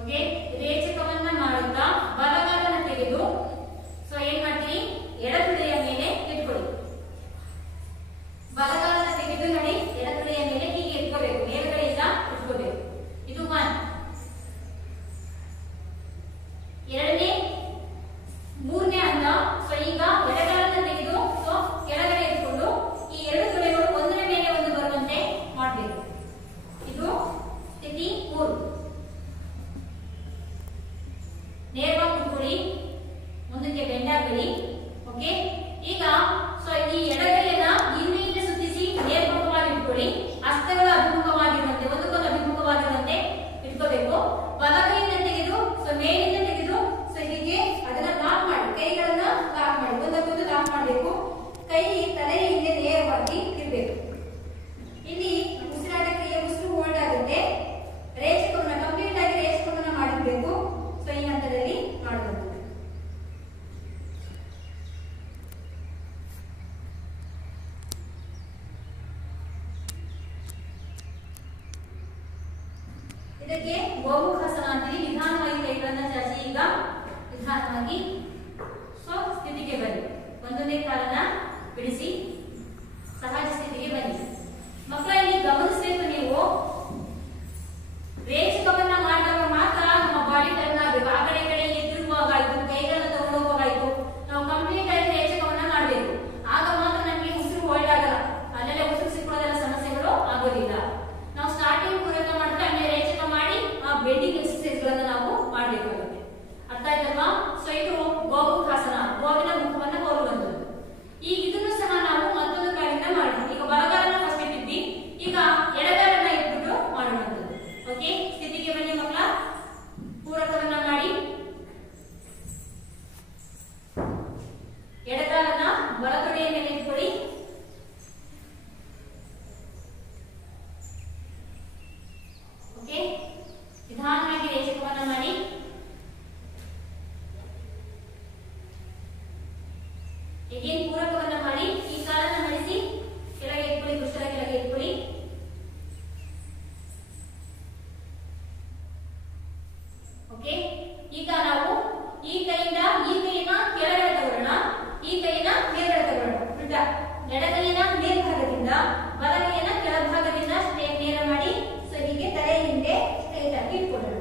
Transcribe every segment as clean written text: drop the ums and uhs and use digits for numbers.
Okay, ರೇಚಕವನ್ನ ಮಾಡುತ್ತಾ ಬಲಗಾಲನ ತೆಗೆದು so ಏನ್ ಮಾಡ್ತೀವಿ, ಎಡತೊಡೆಯ ಮೇಲೆ ಇಟ್ಕೊಳ್ಳಿ. ಬಲಗಾಲನ ತೆಗೆದು ನೋಡಿ ಎಡತೊಡೆಯ ಮೇಲೆ ಹೀಗೆ ಇಟ್ಕೋಬೇಕು, ಮೇಲ್ಗಡೆಯಿಂದ ಇಟ್ಕೋಬೇಕು. ಇದು 1. ಎರಡನೇ ಮೂರನೇ ಹಂತ. ಸೊ ಈಗ ಎಡಗಾಲನ ತೆಗೆದು ಸೊ ಕೆಳಗಡೆ ಇಟ್ಕೊಂಡು ಈ ಎರಡು ತೊಡೆಗಳು ಒಂದರ ಮೇಲೆ ಒಂದು ಬರುವಂತೆ ಮಾಡಬೇಕು. ಇದು ಸ್ಥಿತಿ 3. ನೇರವಾಗಿ ಕೂತ್ಕೊಳ್ಳಿ, ಮುಂದಕ್ಕೆ ಬೆಂಡಾಗಲಿ. ಓಕೆ, ಈಗ ಸೊ ಈ ಎಡಗೈಯನ್ನ ಹಿಂದಿನಿಂದ ಸುತ್ತಿಸಿ ನೇರ್ಮುಖವಾಗಿ ಇಟ್ಕೊಳ್ಳಿ. ಹಸ್ತಗಳ ಅಭಿಮುಖವಾಗಿರುವಂತೆ, ಒಂದಕ್ಕೊಂದು ಅಭಿಮುಖವಾಗಿರುವಂತೆ ಇಟ್ಕೋಬೇಕು. ಬಲಗೈಯಿಂದ ತೆಗೆದು ಸೊ ಮೇಲಿಂದ ತೆಗೆದು ಸೊ ಹೀಗೆ ಅದನ್ನ ಲಾಕ್ ಮಾಡಿ, ಕೈಗಳನ್ನ ಲಾಕ್ ಮಾಡಿ, ಒಂದಕ್ಕೊಂದು ಲಾಕ್ ಮಾಡಬೇಕು. ಕೈ ತಲೆಯ ಹಿಂದೆ ನೇರವಾಗಿ ಇರಬೇಕು. ಇಲ್ಲಿ ಉಸಿರಾಟ ಕ್ರಿಯೆ ಉಸಿರು ಹೋಲ್ಡ್ ಆಗುತ್ತೆ. ರೇಚಕವನ್ನ ಕಂಪ್ಲೀಟ್ ಆಗಿ ರೇಚಕವನ್ನ ಮಾಡಿರ್ಬೇಕು. ಸೊ ಈ ಹಂತದಲ್ಲಿ ಮಾಡಬಹುದು. ಇದಕ್ಕೆ ಗೋಮುಖಾಸನ ಅಂತೀವಿ. ನಿಧಾನವಾಗಿ ಕೈಗಳನ್ನ ಚಾಚಿ ಈಗ ನಿಧಾನವಾಗಿ ಸೊ ಸ್ಥಿತಿಗೆ ಬನ್ನಿ. ಒಂದೊಂದೇ ಕಾಲನ್ನ ಬಿಡಿಸಿ ಸಹಜ ಸ್ಥಿತಿಗೆ ಬನ್ನಿ. ಮಕ್ಕಳ ಇಲ್ಲಿ ಗಮನಿಸಬೇಕು, ನೀವು ರೇಚಕವನ್ನ ಮಾಡಿದಾಗ ಮಾತ್ರ ನಮ್ಮ ಬಾಡಿ ಟರ್ನ್ ಆಗಬೇಕು. ಆ ಕಡೆ ತಿರುಗುವಾಗಾಯ್ತು, ಕೈಗಳನ್ನ ತಗೊಂಡು ಹೋಗುವಾಗಾಯ್ತು, ನಾವು ಕಂಪ್ಲೀಟ್ ಆಗಿ ರೇಚಕವನ್ನ ಮಾಡಬೇಕು. ಆಗ ಮಾತ್ರ ನಮಗೆ ಉಸಿರು ಹೋಲ್ಡ್ ಆಗಲ್ಲ, ಅಲ್ಲೆಲ್ಲ ಉಸಿರು ಸಿಕ್ಕೋದೆಲ್ಲ ಸಮಸ್ಯೆಗಳು ಆಗೋದಿಲ್ಲ. ನಾವು ಸ್ಟಾರ್ಟಿಂಗ್ ಪೂರಕ ಮಾಡಿದ್ರೆ ಆಮೇಲೆ ರೇಚಕ ಮಾಡಿ ಆ ಬೆಂಡಿಂಗ್ ಎಕ್ಸರ್ಸೈಸ್ ಗಳನ್ನ ನಾವು ಮಾಡಬೇಕಾಗುತ್ತೆ. ಅರ್ಥ ಆಯ್ತಲ್ವಾ? ಸೊ ಇದು ಗೋಮುಖಾಸನ, ಗೋವಿನ ಮುಖವನ್ನ ಹೋಲುವಂಥದ್ದು. ಈಗ ಇದನ್ನು ಸಹ ನಾವು ಮತ್ತೊಂದು ಕಾಲಿಂದ ಮಾಡೋಣ. ಈಗ ಬಲಗಾಲನ ಫಸ್ಟ್ ಇಟ್ಟಿದ್ವಿ, ಈಗ ಎಡಗಾಲನ ಇಟ್ಬಿಟ್ಟು ಮಾಡುವಂಥದ್ದು. ಓಕೆ, ಸ್ಥಿತಿಗೆ ಬನ್ನಿ ಮಕ್ಕಳ. ಪೂರಕವನ್ನ ಮಾಡಿ, ಎಡಗಾಲನ ಬಲತೊಡೆಯ ಮೇಲೆ ಇಟ್ಕೊಳ್ಳಿ. ಓಕೆ, ನಿಧಾನವಾಗಿ ರೇಚಕವನ್ನ ಮಾಡಿ. ಎಗೇನ್ ಪೂರಕವನ್ನ ಮಾಡಿ. ಈ ಕಾಲನ್ನ ಮಡಿಸಿ ಕೆಳಗೆ ಇಟ್ಕೊಳ್ಳಿ, ಕೃಷ್ಣರ ಕೆಳಗೆ ಇಟ್ಕೊಳ್ಳಿ. ಓಕೆ, ಈಗ ನಾವು ಈ ಕೈಯಿಂದ ಈ ಕೈಯನ್ನ ಕೆಳಗಡೆ ತಗೊಳ್ಳೋಣ, ಈ ಕೈಯನ್ನ ಮೇಲ್ಗಡೆ ತಗೊಳ್ಳೋಣ. ಉಲ್ಟಾ ಎಡಗೈಯನ್ನ ಮೇಲ್ಭಾಗದಿಂದ ಬಲಗೈಯನ್ನ ಕೆಳಭಾಗದಿಂದ ಸ್ಟ್ರೇಟ್ ನೇರ ಮಾಡಿ. ಸೊ ಹೀಗೆ ತಲೆ ಹಿಂದೆ ಸ್ಟ್ರೇಟ್ ಆಗಿ ಇಟ್ಕೊಳ್ಳೋಣ.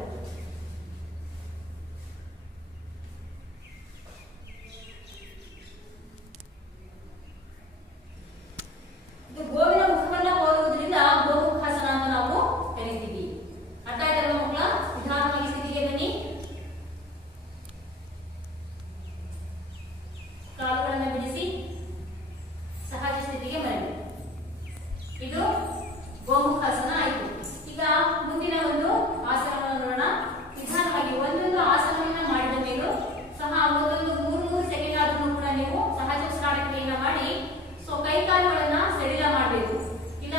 ಇದು ಗೋವಿನ ಮುಖವನ್ನ ಹೋಲುವುದರಿಂದ ಗೋಮುಖಾಸನ ಅಂತ ನಾವು ಕರೀತೀವಿ. ಅರ್ಥ ಆಯ್ತಲ್ವ ಮಕ್ಕಳ? ನಿಧಾನವಾಗಿ ಸ್ಥಿತಿಗೆ ಬನ್ನಿ. ಕಾಲುಗಳನ್ನ ಬಿಡಿಸಿ ಸಹಜ ಸ್ಥಿತಿಗೆ ಬನ್ನಿ. ಇದು ಗೋಮುಖಾಸನ ಆಯಿತು. ಈಗ ಮುಂದಿನ ಒಂದು ಆಸನವನ್ನು ನೋಡೋಣ. ನಿಧಾನವಾಗಿ ಒಂದೊಂದು ಆಸನವನ್ನ ಮಾಡಿದ ಮೇಲೂ ಸಹ ಒಂದೊಂದು 3 ಸೆಕೆಂಡ್ ಆದ್ರೂ ಕೂಡ ನೀವು ಸಹಜ ಉಸಿರಾಟ ಕ್ರಿಯೆಯನ್ನ ಮಾಡಿ. ಸೊ ಕೈ ಕಾಲುಗಳನ್ನ ಸಡಿಲ ಮಾಡಬೇಕು. ಇಲ್ಲ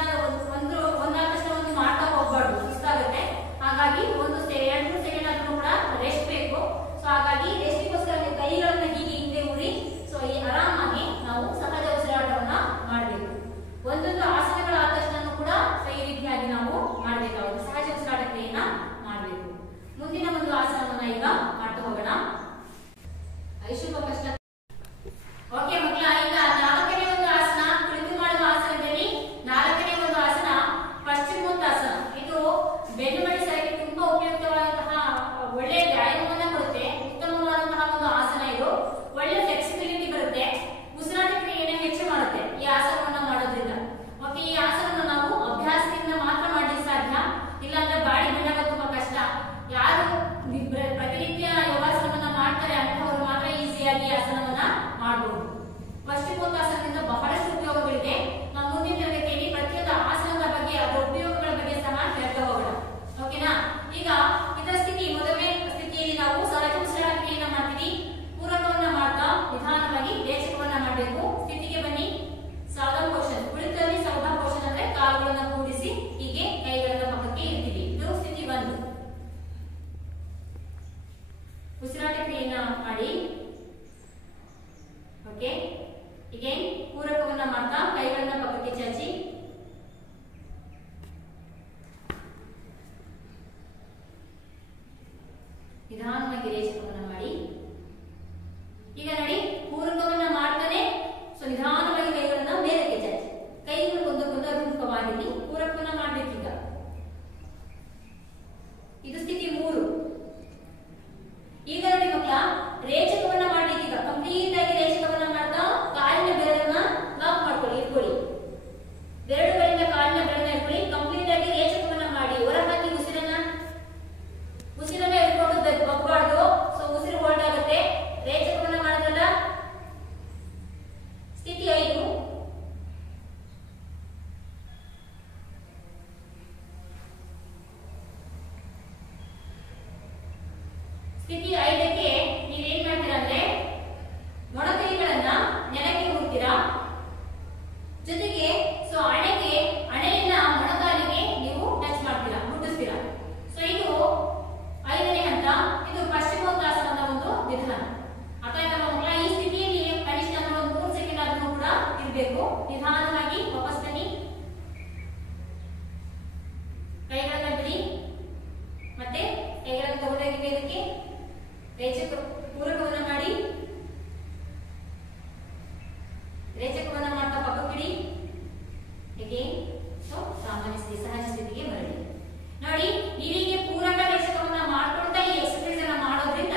ಒಂದಾದ ತಕ್ಷಣ ಒಂದು ಮಾಡ್ತಾ ಹೋಗ್ಬಾರ್ದು, ಸುಸ್ತಾಗುತ್ತೆ. ಹಾಗಾಗಿ 2-3 ಸೆಕೆಂಡ್ ಆದ್ರೂ ಕೂಡ ರೆಸ್ಟ್ ಬೇಕು. ಸೊ ಹಾಗಾಗಿ ರೆಸ್ಟಿಗೋಸ್ಕರ ಕೈಗಳನ್ನ ಹೀಗೆ ಹಿಂದೆ ಊರಿ ಸೊ ಈ ಆರಾಮಾಗಿ ನಾವು ಸಹಜ ಉಸಿರಾಟವನ್ನ ಮಾಡಬೇಕು. ಒಂದೊಂದು ಆಸನಗಳಾದ ತಕ್ಷಣ ಕೂಡ ಈ ರೀತಿಯಾಗಿ ನಾವು ಮಾಡಬೇಕಾಗುತ್ತೆ. ಸಹಜ ಉಸಿರಾಟ ಕ್ರಿಯೆಯನ್ನ ಮಾಡಬೇಕು. ಮುಂದಿನ ಒಂದು ಆಸನವನ್ನ ಈಗ ಮಾಡ್ತಾ ಹೋಗೋಣ. ಐಶುಪ ಕಷ್ಟ. ಓಕೆ ಮಕ್ಕಳ, ಈಗ 4ನೇ ಒಂದು ಆಸನ, ಕುಳಿತು ಮಾಡುವ ಆಸನದಲ್ಲಿ 4ನೇ ಒಂದು ಆಸನ ಪಶ್ಚಿಮೋತ್ತಾಸನ. ಇದು ಬೆನ್ನು ಮಡಿಸಲಿಕ್ಕೆ ತುಂಬಾ ಉಪಯುಕ್ತವಾದಂತಹ ಒಳ್ಳೆ ವ್ಯಾಯಾಮವನ್ನ ಕೊಡುತ್ತೆ. ಉತ್ತಮವಾದಂತಹ ಒಂದು ಆಸನ ಇದು. ಒಳ್ಳೆ ಫ್ಲೆಕ್ಸಿಬಿಲಿಟಿ ಬರುತ್ತೆ, ಉಸಿರಾಟ ಕ್ರಿಯೆಯನ್ನು ಹೆಚ್ಚು ಮಾಡುತ್ತೆ ಈ ಆಸನವನ್ನ ಮಾಡೋದ್ರಿಂದ. ಓಕೆ, ಈ ಆಸನವನ್ನು ನಾವು ಅಭ್ಯಾಸದಿಂದ ಮಾತ್ರ ಮಾಡಲಿಕ್ಕೆ ಸಾಧ್ಯ, ಇಲ್ಲಾಂದ್ರೆ ಬಾಡಿ ಬಂದಾಗ ತುಂಬಾ ಕಷ್ಟ. ಯಾರು ಪ್ರತಿನಿತ್ಯ ನಿಧಾನವಾಗಿ ರೇಚಕವನ್ನ ಮಾಡಿ. ಈಗ ನೋಡಿ ಪೂರಕವನ್ನ ಮಾಡ್ತಾನೆ. ಸೊ ನಿಧಾನವಾಗಿ ಕೈಗಳನ್ನ ಮೇಲಕ್ಕೆ ಚಾಚಿ, ಕೈಗಳು ಒಂದಕ್ಕೊಂದು ಅಭಿಮುಖವಾಗಿ ಪೂರಕವನ್ನ ಮಾಡ್ಬೇಕೀಗ. ಇದು ಸ್ಥಿತಿ 3. ಈಗ ನೋಡಿ ಮಕ್ಕಳ, ರೇಚಕವನ್ನ ಮಾಡ್ಬೇಕೀಗ. ಕಂಪ್ಲೀಟ್ ಆಗಿ ರೇಚಕವನ್ನ ಮಾಡ್ತಾ ಕಾಲಿನ ಬೆರಳನ್ನ ಲಾಕ್ ಮಾಡ್ಕೊಳ್ಳಿ, ಇಟ್ಕೊಳ್ಳಿ. ಬೆರಳುಗಳಿಂದ ಕಾಲಿನ ಬೆರಳನ್ನ ಇಟ್ಕೊಳ್ಳಿ. ಕಂಪ್ಲೀಟ್ ಆಗಿ ರೇಚಕವನ್ನ ಮಾಡಿ. ಹೊರ ಹಾಕಿ ಉಸಿರನ್ನ ಇಟ್ಕೊಂಡು ಬಗ್ಬಾರ್ದು. ಸೊ ಉಸಿರು ಹೋಲ್ಡ್ ಆಗುತ್ತೆ. ರೇಚಕವನ್ನ ಮಾಡಿದ್ರಲ್ಲ. ಸ್ಥಿತಿ 5. ಸ್ಥಿತಿ 5ಕ್ಕೆ ನೀವೇನ್ ಮಾಡ್ತೀರಾ ಅಂದ್ರೆ ಮೊಣಕೈಗಳನ್ನ ನೆಲಕ್ಕೆ ಮುಡ್ತೀರಾ. ಜೊತೆಗೆ ಸೊ ಹಣೆಯನ್ನ ಮೊಣಕಾಲಿಗೆ ನೀವು ಟಚ್ ಮಾಡ್ತೀರಾ, ಮುಟ್ಟಿಸ್ತೀರಾ. ಸೊ ಇದು 5ನೇ ಹಂತ. ಇದು ಪಶ್ಚಿಮೋತ್ತಾಸನದ ಒಂದು ವಿಧಾನ. ಅಥವಾ ನಮ್ಮ ಈ ಸ್ಥಿತಿಯಲ್ಲಿ ಕನಿಷ್ಠ 3 ಸೆಕೆಂಡ್ ಆದ್ರೂ ಕೂಡ ಇರಬೇಕು. ನಿಧಾನವಾಗಿ ವಾಪಸ್ ಬನ್ನಿ. ಕೈಗಳನ್ನ ಬಿಡಿ. ಮತ್ತೆ ಕೈಗಳನ್ನು ತಗೊಂಡೋಗಿ ಮೇಲಕ್ಕೆ ರೇಚಕ ಪೂರಕವನ್ನ ಮಾಡಿ. ರೇಚಕವನ್ನ ಮಾಡ್ತಾ ಪಕ್ಕಕ್ಕಿಡಿ. ಹೀಗೆ ಸೊ ಸಾಮಾನ್ಯ ಸ್ಥಿತಿ, ಸಹಜ ಸ್ಥಿತಿಗೆ ಮರಳಿ. ನೋಡಿ, ನೀವೀಗೆ ಪೂರಕ ರೇಚಕವನ್ನ ಮಾಡ್ಕೊಳ್ತಾ ಈ ಎಕ್ಸರ್ಸೈಸ್ ಅನ್ನ ಮಾಡೋದ್ರಿಂದ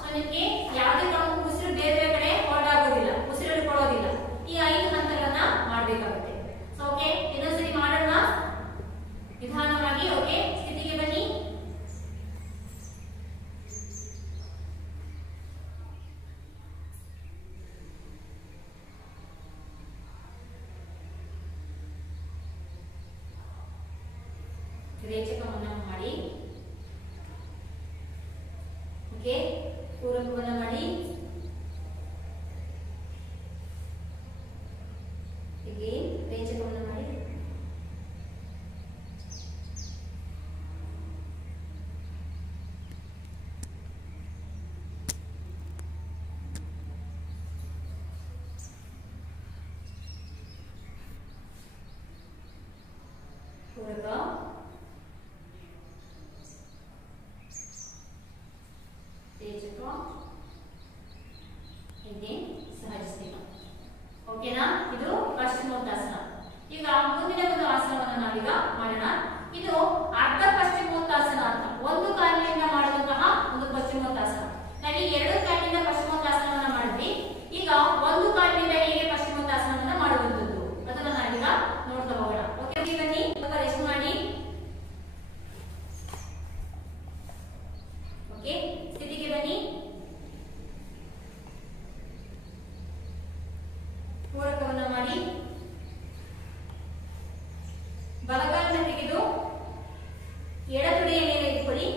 ಸೊ ನಿಮ್ಗೆ ಯಾವುದೇ ಕಾರಣಕ್ಕೂ ಉಸಿರು ಬೇರೆ ಕಡೆ ಹೋಲ್ಡ್ ಆಗೋದಿಲ್ಲ, ಉಸಿರು ಹಿಡ್ಕೊಳ್ಳೋದಿಲ್ಲ. ಈ 5 ಹಂತಗಳನ್ನ ಮಾಡ್ಬೇಕಾಗುತ್ತೆ. ಸೊ ಓಕೆ, ಇನ್ನೊಂದ್ಸರಿ ಮಾಡೋಣ ನಿಧಾನವಾಗಿ. ಓಕೆ, ಸ್ಥಿತಿಗೆ ಬನ್ನಿ. ರೇಚಕವನ್ನ ಮಾಡಿ. ಓಕೆ, ಪೂರಕವನ್ನ ಮಾಡಿ. ಹೀಗೆ ರೇಚಕವನ್ನ ಮಾಡಿ. ಪೂರಕ, ರೇಚಕ, ಹೀಗೆ ಸಹಜ ಸ್ಥಿತಿ. ಓಕೆನಾ? ಇದು ಪಶ್ಚಿಮೋತ್ತಾಸನ. ಈಗ ಮುಂದಿನ ಒಂದು ಆಸನವನ್ನು ನಾವೀಗ ಮಾಡೋಣ. ಇದು ಅರ್ಧ ಪಶ್ಚಿಮೋತ್ತಾಸನ ಅಂತ. ಒಂದು ಕಾಲಿನಿಂದ ಮಾಡುವಂತಹ ಒಂದು ಪಶ್ಚಿಮೋತ್ತಾಸನ. ನಾವೀಗ 2 ಕಾಲಿನಿಂದ ಪಶ್ಚಿಮೋತ್ತಾಸನವನ್ನ ಮಾಡಿದ್ವಿ. ಈಗ ಒಂದು ಕಾಲಿನಿಂದ ಹೇಗೆ ಪಶ್ಚಿಮೋತ್ತಾಸನವನ್ನ ಮಾಡುವಂಥದ್ದು ಅದನ್ನ ನಾವೀಗ ನೋಡ್ತಾ ಹೋಗೋಣ. ಓಕೆ, ಬನ್ನಿ, ಸ್ವಲ್ಪ ರೆಸ್ಟ್ ಮಾಡಿ. ಓಕೆ, ಸ್ಥಿತಿಗೆ ಬನ್ನಿ. ಪೂರಕವನ್ನ ಮಾಡಿ. ಬಲಗಾಲನ ತೆಗೆದು ಎಡತೊಡೆಯ ಮೇಲೆ ಇಟ್ಕೊಳ್ಳಿ.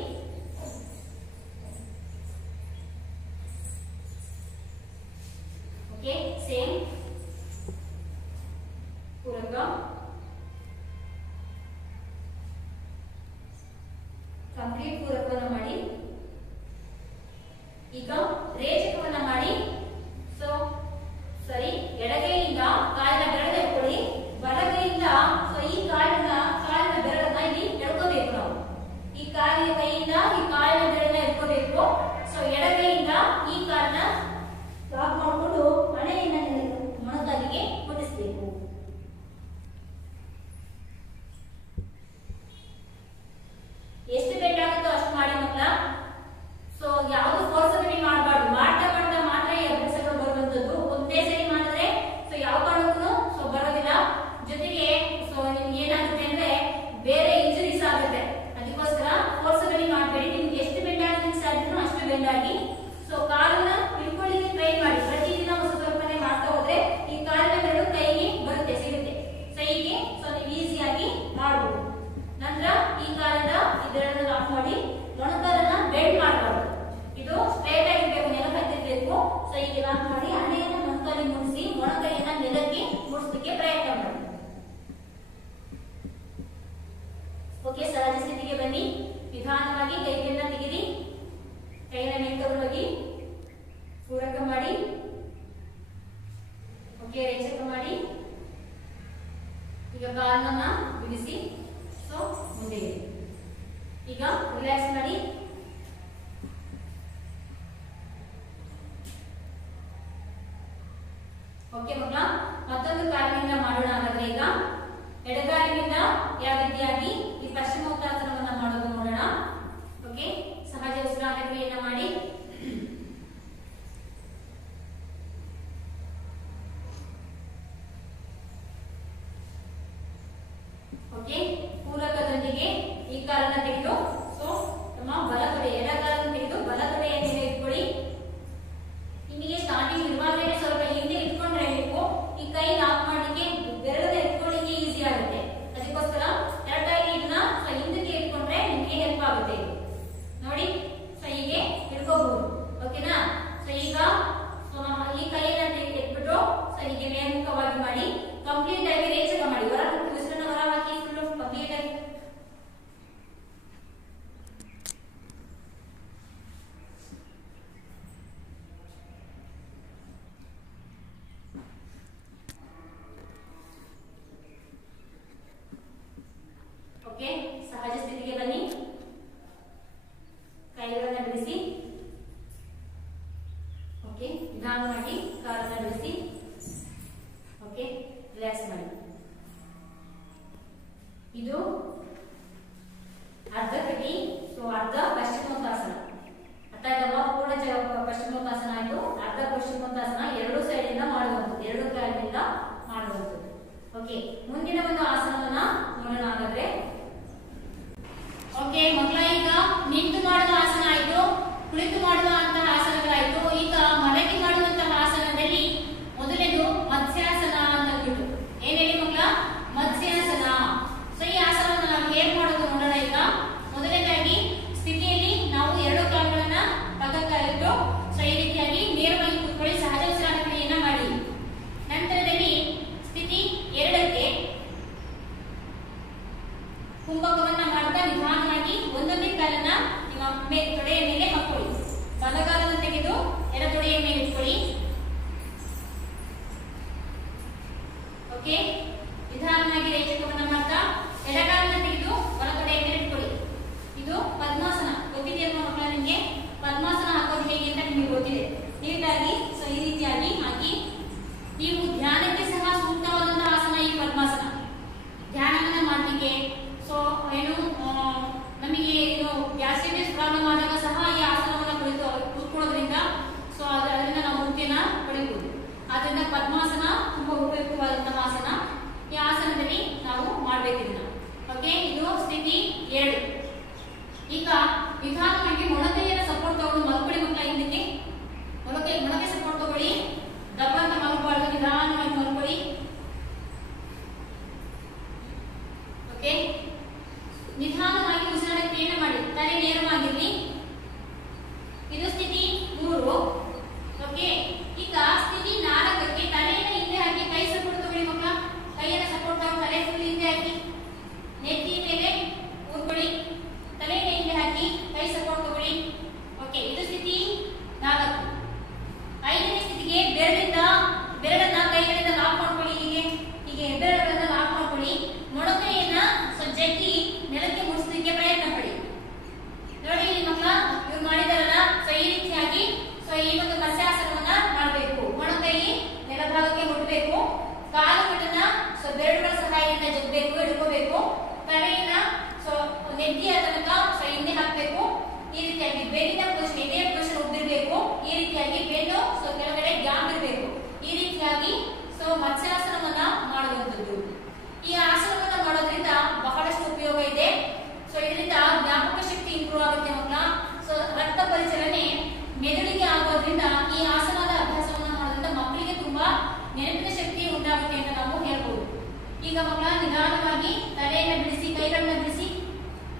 ವಿಧಾನದ ಕ್ರಿಯೆಯನ್ನ ಮಾಡಿ. ಓಕೆ, ಪೂರಕದೊಂದಿಗೆ ಈ ಕಾಲನ್ನ ತೆಗೆದು ಸೊ ನಮ್ಮ ಬಲತೊಡೆ ಎಡಗಾಲನ್ನು ತೆಗೆದು ಬಲತೊಡೆಯ ಮೇಲೆ ಇಟ್ಕೊಳ್ಳಿ. ನಿಮಗೆ ಸ್ಟಾರ್ಟಿಂಗ್ ಇರುವಾಗಲೇ ಸ್ವಲ್ಪ ಹಿಂದೆ ಇಟ್ಕೊಂಡ್ರೆ ನೀವು ಈ ಕೈ ಲಾಕ್ ಮಾಡ್ಲಿಕ್ಕೆ ಬೆರಳನ್ನ ಇಟ್ಕೊಳ್ಳಿಕ್ಕೆ ಈಸಿ ಆಗುತ್ತೆ. ಅದಕ್ಕೋಸ್ಕರ ಕರೆಕ್ಟಾಗಿ ಇದನ್ನ ಹಿಂದಕ್ಕೆ ಇಟ್ಕೊಂಡ್ರೆ ನಿಮಗೆ ಹೆಲ್ಪ್ ಆಗುತ್ತೆ. ನೋಡಿ, ಸೊ ಹೀಗೆ ಹಿಡ್ಕೋಬಹುದು. ಓಕೆನಾ? ಸೊ ಈಗ ಈ ಕೈಯನ್ನ ಎತ್ಬಿಟ್ಟು ಸೊ ಹೀಗೆ ಮೇಲ್ಮುಖವಾಗಿ ಮಾಡಿ, ಕಂಪ್ಲೀಟ್ ಆಗಿ ರೇಚಕ ಮಾಡಿ. ಹೊರ ಉಸಿರನ್ನ ಹೊರ ಹಾಕಿ ಫುಲ್ ಕಂಪ್ಲೀಟ್ ಆಗಿ. ಓಕೆ, ಸಹಜ ಸ್ಥಿತಿಗೆ ಬನ್ನಿ. ಕೈಗಳನ್ನ ಬಿಡಿಸಿ. ಓಕೆ, ನಿಧಾನವಾಗಿ ಕಾಲನ್ನ ಬಿಡಿಸಿ. ಓಕೆ, ರಿಲ್ಯಾಕ್ಸ್ ಮಾಡಿ. ಇದು ಅರ್ಧ ಕಟಿ, ಸೊ ಅರ್ಧ ಪಶ್ಚಿಮೋತ್ತಾಸನ. ಅರ್ಥ ಆಯ್ತಲ್ವಾ? ಪೂರ್ಣ ಪಶ್ಚಿಮೋತ್ತಾಸನ ಆಯ್ತು, ಅರ್ಧ ಪಶ್ಚಿಮೋತ್ತಾಸನ. ಎರಡು ಸೈಡ್ ಇಂದ ಮಾಡುವಂಥದ್ದು, ಎರಡು ಕಾಲಿನಿಂದ ಮಾಡುವಂಥದ್ದು. ಓಕೆ, ಮುಂದಿನ ಒಂದು ಆಸನವನ್ನ ನೋಡೋಣ ಹಾಗಾದ್ರೆ. ಓಕೆ ಮಕ್ಕಳ, ಈಗ ನಿಂತು ಮಾಡುವ ಆಸನ ಆಯ್ತು, ಕುಳಿತು ಮಾಡುವಂತಹ ಆಸನಗಳಾಯ್ತು. ಈಗ ಮಲಗಿ ಮಾಡುವಂತಹ ಆಸನದಲ್ಲಿ ಮೊದಲನೇದು ಮತ್ಸ್ಯಾಸನ ಅಂತ ಬಿಟ್ಟು. ಏನ್ ಹೇಳಿ ಮಕ್ಕಳ? ಮತ್ಸ್ಯಾಸನ. ಸೊ ಈ ಆಸನವನ್ನು ನಾವು ಹೇಗೆ ಮಾಡೋದು ನೋಡೋಣ. ಈಗ ಮೊದಲನೇದಾಗಿ ಸ್ಥಿತಿಯಲ್ಲಿ ನಾವು ಎರಡು ಕಾಲುಗಳನ್ನ ಪಕ್ಕಕ್ಕೆ ಇಟ್ಟು ಸೊ ಈ ರೀತಿಯಾಗಿ ನೇರವಾಗಿ ಕೂತ್ಕೊಳ್ಳಿ. ಸಹಜ ಉಸಿರಾಟ ಕ್ರಿಯೆಯನ್ನ ಮಾಡಿ. ನಂತರದಲ್ಲಿ ಸ್ಥಿತಿ ಎರಡಕ್ಕೆ ಕುಂಭಕವನ್ನ ಮಾಡ್ತಾ ನಿಧಾನವಾಗಿ ಒಂದೊಂದೇ ಕಾಲನ್ನ ನಿಮ್ಮ ತೊಡೆಯ ಮೇಲೆ ಹಾಕೊಳ್ಳಿ. ಬಲಗಾಲನ್ನು ತೆಗೆದು ಎಡ ತೊಡೆಯ ಮೇಲೆ ಇಟ್ಕೊಳ್ಳಿ. ಓಕೆ, ನಿಧಾನವಾಗಿ ರೇಚಕವನ್ನ ಮಾಡ್ತಾ ಎಡಗಾಲನ್ನ ತೆಗೆದು ಬಲ ತೊಡೆಯ ಮೇಲೆ ಇಟ್ಕೊಳ್ಳಿ. ಇದು ಪದ್ಮಾಸನ. ಗೊತ್ತಿದೆಯಲ್ವಾ ಮಕ್ಕಳ ನಿಮ್ಗೆ? ಪದ್ಮಾಸನ ಹಾಕೋದು ಹೇಗೆ ಅಂತ ನಿಮಗೆ ಗೊತ್ತಿದೆ. ನೀಟಾಗಿ ಸೊ ಈ ರೀತಿಯಾಗಿ ಹಾಕಿ. ನೀವು ಧ್ಯಾನಕ್ಕೆ ಸಹ ಸೂಕ್ತವಾದಂತಹ ಆಸನ ಈ ಪದ್ಮಾಸನ. ಧ್ಯಾನವನ್ನ ಮಾಡ್ಲಿಕ್ಕೆ ಸೊ ಏನು ನಮಗೆ ಏನು ಗ್ಯಾಸ್ಟ್ರೈಟಿಸ್ ಪ್ರಾಬ್ಲಮ್ ಆದಾಗ ಸಹ ಈ ಆಸನವನ್ನ ಕೂತ್ಕೊಳ್ಳೋದ್ರಿಂದ ಸೊ ಅದರಿಂದ ನಾವು ಮುಕ್ತಿಯನ್ನ ಪಡೆಯಬಹುದು. ಆದ್ರಿಂದ ಪದ್ಮಾಸನ ತುಂಬಾ ಉಪಯುಕ್ತವಾದಂತಹ ಆಸನ. ಈ ಆಸನದಲ್ಲಿ ನಾವು ಮಾಡ್ಬೇಕು ಇದನ್ನ. ಓಕೆ, ಇದು ಸ್ಥಿತಿ ಎರಡು. ಈಗ ನಿಧಾನವಾಗಿ ಮೊಣಕೈಯನ್ನ ಸಪೋರ್ಟ್ ತಗೊಂಡು ಮಲ್ಕೊಳ್ಳಿ ಮಕ್ಕಳ. ಹಿಂದಕ್ಕೆ ಮೊಣಕೈ ಸಪೋರ್ಟ್ ತಗೊಳ್ಳಿ. ದಪ್ಪ ಅಂತ ಮಲ್ಕೊಬಾರ್ದು, ನಿಧಾನವಾಗಿ ಮಲ್ಕೊಳ್ಳಿ. ಓಕೆ, ನಿಧಾನವಾಗಿ ಉಸಿರಾಟ ಕ್ರಿಯೆಯನ್ನು ಮಾಡಿ. ತಲೆ ನೇರವಾಗಿರಲಿ. ಇದು ಸ್ಥಿತಿ ಮೂರು. ಓಕೆ, ಈಗ ಸ್ಥಿತಿ ನಾಲ್ಕಕ್ಕೆ ತಲೆಯನ್ನು ಹಿಂದೆ ಹಾಕಿ ಕೈ ಸಪೋರ್ಟ್ ತಗೊಳ್ಳಿ ಮಕ್ಕಳ. ಕೈಯನ್ನು ಸಪೋರ್ಟ್ ತಗೊಂಡು ತಲೆ ಫುಲ್ ಹಿಂದೆ ಹಾಕಿ ನೆತ್ತಿ ಮೇಲೆ ಕೂತ್ಕೊಳ್ಳಿ. ತಲೆಯನ್ನು ಹಿಂದೆ ಹಾಕಿ ಕೈ ಸಪೋರ್ಟ್ ತಗೊಳ್ಳಿ. ಓಕೆ, ಇದು ಸ್ಥಿತಿ ನಾಲ್ಕು. ಐದನೇ ಸ್ಥಿತಿಗೆ ಬೆರಳನ್ನ ಕೈಗಳಿಂದ ಲಾಕ್ ಮಾಡ್ಕೊಳ್ಳಿ. ಹೀಗೆ ಬೆರಳನ್ನ ಲಾಕ್ ಮಾಡ್ಕೊಳ್ಳಿ. ಮೊಣಕೈಯನ್ನ ಜಗ್ಗಿ ನೆಲಕ್ಕೆ ಮುಡಿಸಲಿಕ್ಕೆ ಪ್ರಯತ್ನ ಪಡಿ. ನೋಡಿ ಇಲ್ಲಿ ಮಕ್ಕಳ, ಇವ್ರು ಮಾಡಿದಾರಲ್ಲ ಸೊ ಈ ರೀತಿಯಾಗಿ ಸೊ ಈ ಒಂದು ಮತ್ಸ್ಯಾಸನವನ್ನ ಮಾಡಬೇಕು. ಮೊಣಕೈ ನೆಲಭಾಗಕ್ಕೆ ಮುಟ್ಟಬೇಕು. ಕಾಲುಗಳನ್ನ ಸೊ ಬೆರಳುಗಳ ಸಹಾಯದಿಂದ ಜಗ್ಬೇಕು, ಹಿಡ್ಕೋಬೇಕು. ತಲೆಯನ್ನ ಸೊ ನೆತ್ತಿಯ ತನಕ ಸೊ ಹಿಂದೆ ಹಾಕಬೇಕು. ಈ ರೀತಿಯಾಗಿ ಬೆನ್ನಿನ ಪೊಸಿಷನ್, ಎದೆಯ ಪೊಸಿಷನ್ ಉಬ್ಬಿರ್ಬೇಕು. ಈ ರೀತಿಯಾಗಿ ಬೆನ್ನು ಸೊ ಕೆಳಗಡೆ ಗ್ಯಾಪ್ ಇರಬೇಕು. ಈ ರೀತಿಯಾಗಿ ಸೊ ಮತ್ಸ್ಯಾಸನವನ್ನ ಮಾಡುವಂಥದ್ದು. ಈ ಆಸನವನ್ನ ಮಾಡೋದ್ರಿಂದ ಬಹಳಷ್ಟು ಉಪಯೋಗ ಇದೆ. ಸೊ ಇದರಿಂದ ಜ್ಞಾಪಕ ಶಕ್ತಿ ಇಂಪ್ರೂವ್ ಆಗುತ್ತೆ ಮಕ್ಕಳ. ಸೊ ರಕ್ತ ಪರಿಚಲನೆ ಮೆದುಳಿಗೆ ಆಗೋದ್ರಿಂದ ಈ ಆಸನದ ಅಭ್ಯಾಸವನ್ನ ಮಾಡೋದ್ರಿಂದ ಮಕ್ಕಳಿಗೆ ತುಂಬಾ ನೆನಪಿನ ಶಕ್ತಿ ಉಂಟಾಗುತ್ತೆ ಅಂತ ನಾವು ಹೇಳ್ಬೋದು. ಈಗ ಮಕ್ಕಳ ನಿಧಾನವಾಗಿ ತಲೆಯನ್ನು ಬಿಡಿಸಿ, ಕೈಗಳನ್ನ ಬಿಡಿಸಿ,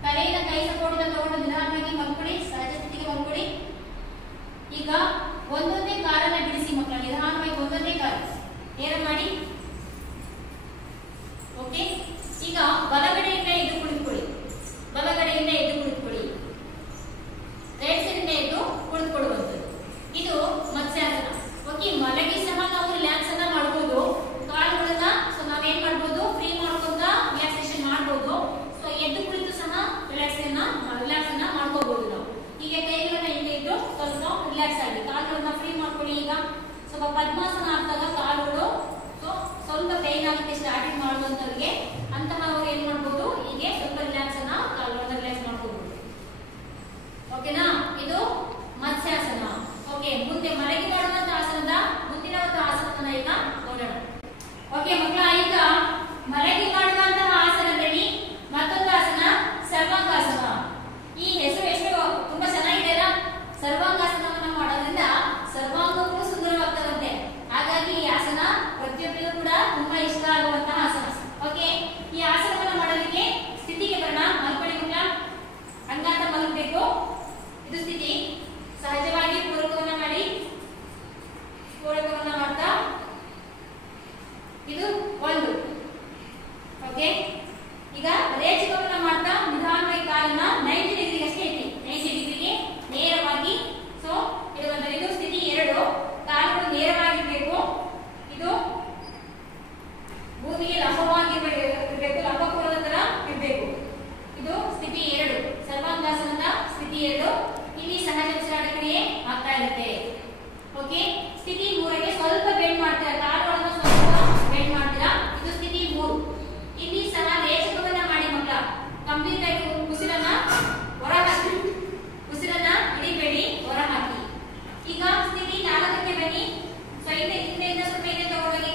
ತಲೆಯಿಂದ ಕೈ ಸಪೋರ್ಟಿಂದ ತಗೊಂಡು ನಿಧಾನವಾಗಿ ಮಲ್ಕೊಳ್ಳಿ. ಸಹಜ ಸ್ಥಿತಿಗೆ ಮಲ್ಕೊಳ್ಳಿ. ಈಗ ಒಂದೊಂದೇ ಕಾಲನ್ನ ಬಿಡಿಸಿ ಮಕ್ಕಳ. ನಿಧಾನವಾಗಿ ಒಂದೊಂದೇ ಕಾಲ ನೇರ ಮಾಡಿ. ಓಕೆ, ಈಗ ಬಲಗಡೆಯಿಂದ ಎದ್ದು ಕುಳಿತುಕೊಳ್ಳಿ. ಬಲಗಡೆಯಿಂದ ಎದ್ದು ಕುಳಿತುಕೊಳ್ಳಿ. ರೈಟ್ ಸೈಡ್ ಎದ್ದು ಕುಳಿತುಕೊಳ್ಳುವಂಥದ್ದು. ಇದು ಮತ್ಸ್ಯಾಸನ. ಓಕೆ, ಮಲಗಿ ಸಹ ನಾವು ರಿಲ್ಯಾಕ್ಸ್ ಅನ್ನ ಮಾಡಬಹುದು. ಕಾಲುಗಳನ್ನ ಸೊ ನಾವೇನ್ ಮಾಡಬಹುದು, ಫ್ರೀ ಮಾಡ್ಕೊಂತ ರಿಲ್ಯಾಕ್ಸೇಷನ್ ಮಾಡಬಹುದು. ಸೊ ಎದ್ದು ಕುಳಿತು ಸಹ ರಿಲ್ಯಾಕ್ಸ್ ಅನ್ನ ಮಾಡ್ಕೋಬಹುದು ನಾವು. ಹೀಗೆ ಕೈಗಳನ್ನ ಹಿಂದೆ ಇಟ್ಟು ಸ್ವಲ್ಪ ರಿಲ್ಯಾಕ್ಸ್ ಆಗಿ ಕಾಲುಗಳನ್ನ ಫ್ರೀ ಮಾಡ್ಕೊಳ್ಳಿ. ಈಗ ಸ್ವಲ್ಪ ಪದ್ಮಾಸನ ಆಗ್ತಾಗ ಕಾಲುಗಳು ಸೊ ಸ್ವಲ್ಪ ಪೈನ್ ಆಗಕ್ಕೆ ಸ್ಟಾರ್ಟಿಂಗ್ ಮಾಡುವಂತವ್ರಿಗೆ ಅಂತಹವ್ರು ಏನ್ ಮಾಡ್ಬೋದು, ಹೀಗೆ ಸ್ವಲ್ಪ ರಿಲ್ಯಾಕ್ಸ್ ಅನ್ನ ಕಾಲುಗಳನ್ನ ರಿಲ್ಯಾಕ್ಸ್ ಮಾಡ್ಕೋಬಹುದು. ಓಕೆನಾ? ಇದು ಮುಂದೆ ಮಲಗಿ ಮಾಡುವಂತ ಆಸನದ ಮುಂದಿನ ಒಂದು ಆಸನವನ್ನ ಈಗ ನೋಡೋಣ. ಓಕೆ ಮಕ್ಕಳ, ಈಗ ಮಲಗಿ ಮಾಡುವಂತಹ ಆಸನದಲ್ಲಿ ಮತ್ತೊಂದು ಆಸನ ಸರ್ವಾಂಗಾಸನ. ಈ ಹೆಸರು ಎಷ್ಟು ತುಂಬಾ ಚೆನ್ನಾಗಿದೆ ಅಲ್ಲ. ಸರ್ವಾಂಗಾಸನವನ್ನ ಮಾಡೋದ್ರಿಂದ ಸರ್ವಾಂಗಗಳು ಸುಂದರವಾಗ್ತವಂತೆ. ಹಾಗಾಗಿ ಈ ಆಸನ ಪ್ರತಿಯೊಬ್ಬರಿಗೂ ಕೂಡ ತುಂಬಾ ಇಷ್ಟ ಆಗುವಂತಹ ಆಸನ. ಓಕೆ, ಈ ಆಸನವನ್ನ ಮಾಡೋದಕ್ಕೆ ಸ್ಥಿತಿಗೆ ಬರೋಣ. ಮಲ್ಕೊಳ್ಳಿ ಮಕ್ಕಳ, ಅಂಗಾಂತ ಮಲಗಬೇಕು. ಇದು ಸ್ಥಿತಿ. ಸಹಜವಾಗಿ ಪೂರಕವನ್ನ ಮಾಡಿ, ಪೂರಕವನ್ನ ಮಾಡ್ತಾ ಇದು ಒಂದು. ಓಕೆ, ಈಗ ರೇಚಕವನ್ನ ಮಾಡ್ತಾ ನಿಧಾನವಾಗಿ ಕಾಲನ್ನ 90 ಡಿಗ್ರಿಗೆ ಅಷ್ಟೇ ಎತ್ತಿ, 90 ಡಿಗ್ರಿಗೆ ನೇರವಾಗಿ. ಸೊ ಇದು ಒಂದು, ಇದು ಸ್ಥಿತಿ 2. ಕಾಲುಗಳು ನೇರವಾಗಿರ್ಬೇಕು. ಇದು ಭೂಮಿಗೆ ಲಂಬವಾಗಿರ್ಬೇಕು, ಲಂಬಕೋನದ ತರ ಇರಬೇಕು. ಇದು ಸ್ಥಿತಿ 2, ಸರ್ವಾಂಗಾಸನದ ಸ್ಥಿತಿ 2. ಇಲ್ಲಿ ಸಹಜ ಉಸಿರಾಟ ಕ್ರಿಯೆ ಆಗ್ತಾ ಇರುತ್ತೆ. ಓಕೆ, ಸ್ಥಿತಿ 3ಗೆ ಸ್ವಲ್ಪ ಬೆಂಡ್ ಮಾಡ್ತೀರಾ, ಕಾಲುಗಳನ್ನು ಸ್ವಲ್ಪ ಬೆಂಡ್ ಮಾಡ್ತೀರಾ. ಇದು ಸ್ಥಿತಿ 3. ಇಲ್ಲಿ ಸಹ ರೇಚಕವನ್ನ ಮಾಡಿ ಮಕ್ಕಳ. ಕಂಪ್ಲೀಟ್ ಆಗಿ ಉಸಿರನ್ನ ಹೊರ ಹಾಕಿ, ಉಸಿರನ್ನ ಹಿಡಿಬೇಡಿ, ಹೊರ ಹಾಕಿ. ಈಗ ಸ್ಥಿತಿ 4ಕ್ಕೆ ಬನ್ನಿ. ಸೊ ಹಿಂದೆಯಿಂದ ಸ್ವಲ್ಪ ಹಿಂದೆ ತಗೊಂಡೋಗಿ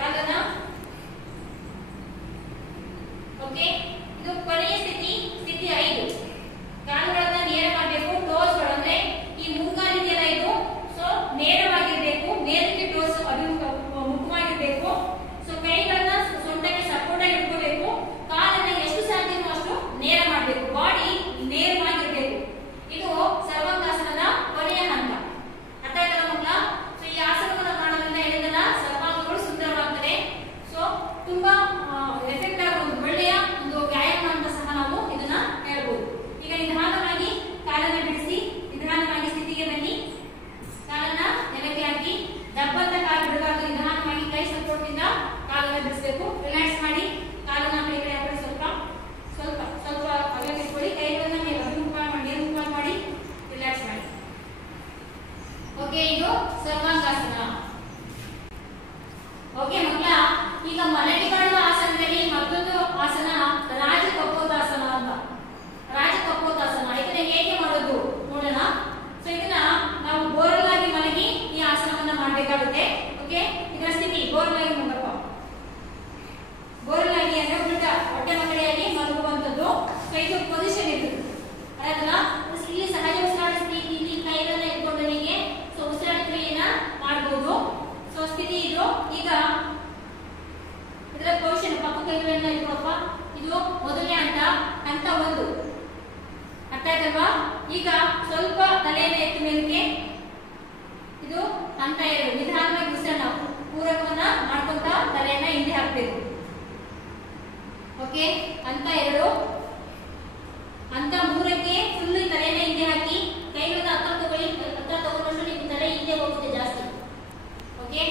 ಕಾಲನ್ನ. ಓಕೆ, ಇದು ಕೊನೆಯ ಸ್ಥಿತಿ, ಸ್ಥಿತಿ 5. ಕಾಲುಗಳನ್ನ ನೇರ ಮಾಡಬೇಕು. ಟೋಸ್ಗಳು ಅಂದ್ರೆ ಈ ಮುಂಗಾಲು ಇದೆಯಲ್ಲ, ಇದು ಸೊ ನೇರವಾಗಿರ್ಬೇಕು. ಮೇಲಕ್ಕೆ ಟೋಸ್ ಮುಖವಾಗಿರ್ಬೇಕು. ಸೊ ಕೈಗಳನ್ನ ಸೊಂಟಕ್ಕೆ ಸಪೋರ್ಟ್ ಆಗಿ ಇಟ್ಕೋಬೇಕು. ಕಾಲನ್ನ ಎಷ್ಟು ಸಾಧ್ಯನೋ ಅಷ್ಟು ನೇರ ಮಾಡಬೇಕು. ಬಾಡಿ ನೇರವಾಗಿರ್ಬೇಕು. ಇದು ಸರ್ವಾಂಗಾಸನದ ಕೊನೆಯ ಹಂತ. ಅರ್ಥ ಆಯ್ತಲ್ಲ ಮಕ್ಕಳ? ಸೊ ಈ ಆಸನವನ್ನ ಮಾಡೋದ್ರಿಂದ ಹೇಳಿದಲ್ಲ, ಸರ್ವಾಂಗಗಳು ಸುಂದರವಾಗ್ತದೆ. ಸೊ ತುಂಬಾ ಎಫೆಕ್ಟ್ ಆಗೋ ಒಂದು ಒಳ್ಳೆಯ ಒಂದು ವ್ಯಾಯಾಮ ಅಂತ ಸಹ ನಾವು ಇದನ್ನ ಹೇಳ್ಬೋದು. ಈಗ ನಿಧಾನವಾಗಿ ಕಾಲನ್ನ ಬಿಡಿಸಿ, ನಿಧಾನವಾಗಿ ಸ್ಥಿತಿಗೆ ಬನ್ನಿ. ಕಾಲನ್ನ ನೆಲಕ್ಕೆ ಹಾಕಿ, ದಬ್ಬಂತ ಕಾಲು ಬಿಡಬಾರ್ದು. ನಿಧಾನವಾಗಿ ಕೈ ಸಪೋರ್ಟ್ ಇಂದ ಕಾಲನ್ನ ಬಿಡಿಸಬೇಕು. ರಿಲ್ಯಾಕ್ಸ್ ಮಾಡಿ ಕಾಲನ್ನ ಕೈ ಕಡೆ ಹಾಕಿ, ಸ್ವಲ್ಪ ಸ್ವಲ್ಪ ಸ್ವಲ್ಪ ಅಗಲ ಇಟ್ಕೊಳ್ಳಿ. ಕೈಗಳನ್ನ ಮೇಲ್ಮುಖ ಮಾಡಿ ರಿಲ್ಯಾಕ್ಸ್ ಮಾಡಿ. ಓಕೆ, ಇದು ಸರ್ವಾಂಗಾಸನ. ಓಕೆ ಮಕ್ಕಳ, ಈಗ ಮಲಗಿ ಮಾಡುವ ಆಸನದಲ್ಲಿ ಮತ್ತೊಂದು ಆಸನ ರಾಜಕಪೋತಾಸನ ಅಂತ. ರಾಜಕಪೋತಾಸನ ಇದನ್ನ ಹೇಗೆ ಮಾಡೋದು ನೋಡೋಣ. ಸೊ ಇದನ್ನ ನಾವು ಬೋರಲ್ ಆಗಿ ಮಲಗಿ ಈ ಆಸನವನ್ನ ಮಾಡಬೇಕಾಗುತ್ತೆ. ಓಕೆ, ಇದರ ಸ್ಥಿತಿ ಬೋರಲ್ ಆಗಿ ಮಲಗಪ್ಪ. ಬೋರಲ್ ಆಗಿ ಅಂದ್ರೆ ಉಲ್ಟಾ ಹೊಟ್ಟೆ ಮಕ್ಕಳಿಯಾಗಿ ಮಲಗುವಂತದ್ದು. ಸೊ ಇದು ಪೊಸಿಷನ್ ಇರ್ತದೆ ಅದಲ್ಲ. ಇಲ್ಲಿ ಸಹಜ ಉಸಿರಾಟ ಸ್ಥಿತಿ, ಇಲ್ಲಿ ಕೈಗಳನ್ನ ಇಟ್ಕೊಂಡು ಹೀಗೆ ಸೊ ಉಸಿರಾಟ ಕ್ರಿಯೆಯನ್ನ ಮಾಡಬಹುದು. ಸೊ ಸ್ಥಿತಿ ಇದು. ಈಗ ಇದರ ಪೊಸಿಷನ್ ಪಕ್ಕ ಕೈಗಳನ್ನ ಇಟ್ಕೊಳಪ್ಪ. ಇದು ಮೊದಲನೇ ಹಂತ, ಹಂತ 1. ಅರ್ಥ ಆಯ್ತಲ್ವಾ? ಈಗ ಸ್ವಲ್ಪ ತಲೆಯನ್ನು ಎತ್ತಿ ಮೇಲಕ್ಕೆ. ಇದು ಹಂತ 2. ನಿಧಾನವಾಗಿ ಉಸಿರನ್ನ ಪೂರಕವನ್ನ ಮಾಡ್ಕೊಂತ ತಲೆಯನ್ನ ಹಿಂದೆ ಹಾಕಬೇಕು. ಓಕೆ, ಹಂತ 2. ಹಂತ 3ಕ್ಕೆ ಫುಲ್ ತಲೆಯನ್ನ ಹಿಂದೆ ಹಾಕಿ, ಕೈಗಳನ್ನ ಹತ್ತ ತಗೊಂಡಷ್ಟು ನಿಮ್ಮ ತಲೆ ಹಿಂದೆ ಹೋಗುತ್ತೆ ಜಾಸ್ತಿ. ಓಕೆ,